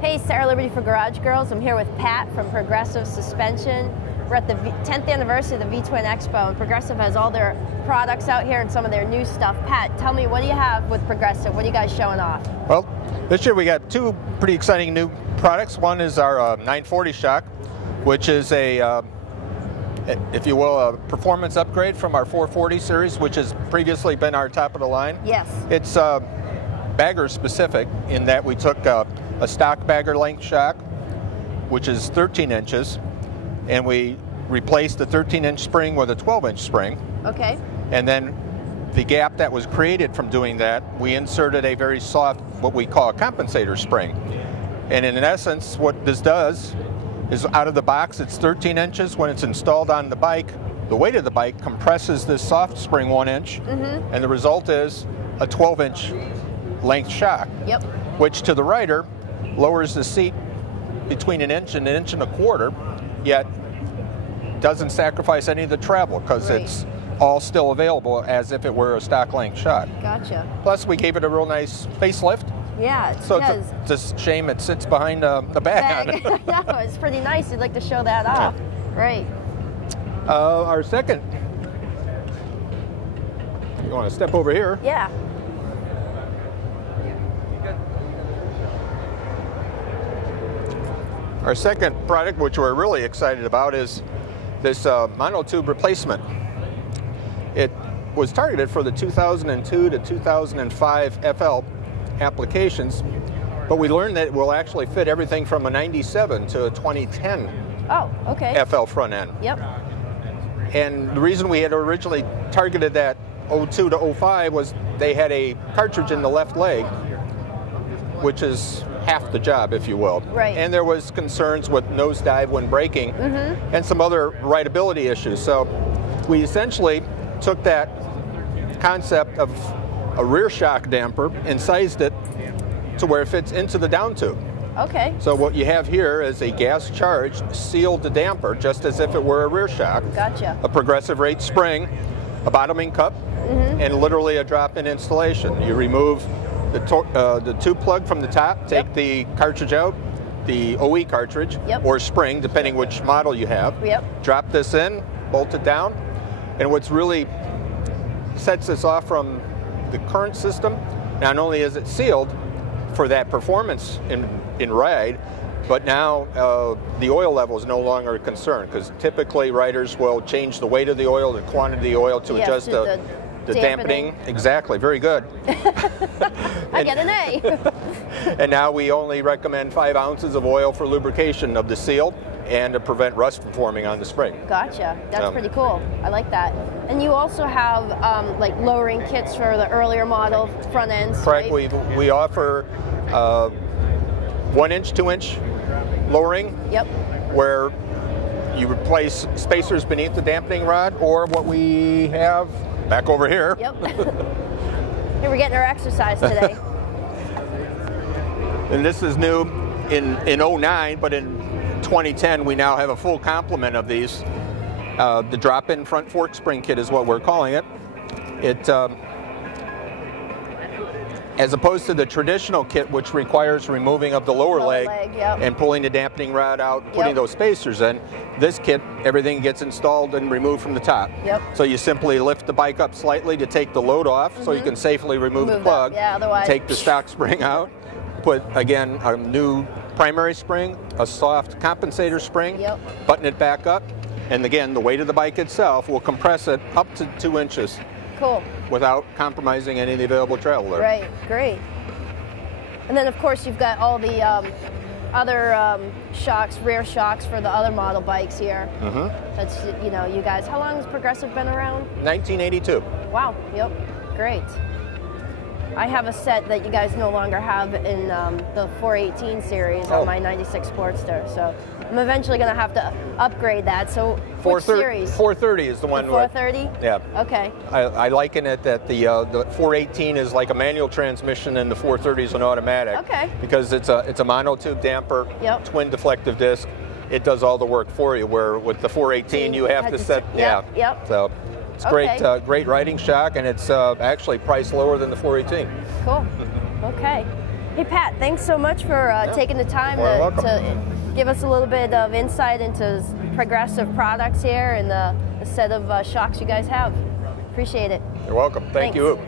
Hey, Sarah Liberty for Garage Girls. I'm here with Pat from Progressive Suspension. We're at the 10th anniversary of the v-twinexpo, and Progressive has all their products out here and some of their new stuff. Pat, tell me, what do you have with Progressive? What are you guys showing off? Well, this year we got two pretty exciting new products. One is our 940 shock, which is a, if you will, a performance upgrade from our 440 series, which has previously been our top of the line. Yes. It's bagger specific in that we took a stock bagger length shock, which is 13 inches, and we replaced the 13-inch spring with a 12-inch spring. Okay. And then the gap that was created from doing that, we inserted a very soft, what we call a compensator spring. And in essence, what this does is out of the box, it's 13 inches. When it's installed on the bike, the weight of the bike compresses this soft spring 1 inch, and the result is a 12-inch length shock, which to the rider lowers the seat between an inch and a quarter, yet doesn't sacrifice any of the travel because it's all still available as if it were a stock length shock. Gotcha. Plus, we gave it a real nice facelift. Yeah, it so does. It's a shame it sits behind the bag. No, it's pretty nice. You'd like to show that off. Right. Our second, you want to step over here? Yeah. Our second product, which we're really excited about, is this monotube replacement. It was targeted for the 2002 to 2005 FL applications, but we learned that it will actually fit everything from a 97 to a 2010 FL front end. Yep. And the reason we had originally targeted that 02 to 05 was they had a cartridge in the left leg, which is half the job, if you will. Right. And there was concerns with nosedive when braking and some other rideability issues. So we essentially took that concept of a rear shock damper and sized it to where it fits into the down tube. Okay. So what you have here is a gas-charged sealed damper, just as if it were a rear shock. Gotcha. A progressive rate spring, a bottoming cup, and literally a drop-in installation. You remove the tube plug from the top, take the cartridge out, the OE cartridge or spring, depending which model you have. Drop this in, bolt it down, and what's really sets this off from the current system, not only is it sealed for that performance in ride, but now the oil level is no longer a concern, because typically riders will change the weight of the oil, the quantity of the oil to adjust the dampening. Exactly, very good. I get an A. And now we only recommend 5 ounces of oil for lubrication of the seal and to prevent rust from forming on the spring. Gotcha. That's pretty cool. I like that. And you also have like lowering kits for the earlier model front ends. Correct. Right? We offer 1 inch, 2 inch lowering. Where you replace spacers beneath the dampening rod, or what we have back over here. Here we're getting our exercise today. And this is new in 09, but in 2010 we now have a full complement of these. The drop-in front fork spring kit is what we're calling it. It as opposed to the traditional kit, which requires removing of the lower leg and pulling the dampening rod out, putting those spacers in, this kit, everything gets installed and removed from the top. So you simply lift the bike up slightly to take the load off, so you can safely remove the plug, take the stock spring out, put, again, a new primary spring, a soft compensator spring, button it back up, and again, the weight of the bike itself will compress it up to 2 inches. Cool. Without compromising any of the available travel there. Right, great. And then of course you've got all the other shocks, rear shocks for the other model bikes here. That's, you know, you guys, how long has Progressive been around? 1982. Wow, great. I have a set that you guys no longer have in the 418 series on my 96 Sportster, so I'm eventually going to have to upgrade that. So which series? 430 is the one. 430? Yeah. Okay. I liken it that the 418 is like a manual transmission and the 430 is an automatic. Okay. Because it's a monotube damper, twin deflective disc. It does all the work for you, where with the 418 you have to set, So it's great, great riding shock, and it's actually priced lower than the 418. Cool. Okay. Hey Pat, thanks so much for taking the time to give us a little bit of insight into Progressive products here and the set of shocks you guys have. Appreciate it. You're welcome. Thank Thanks. you.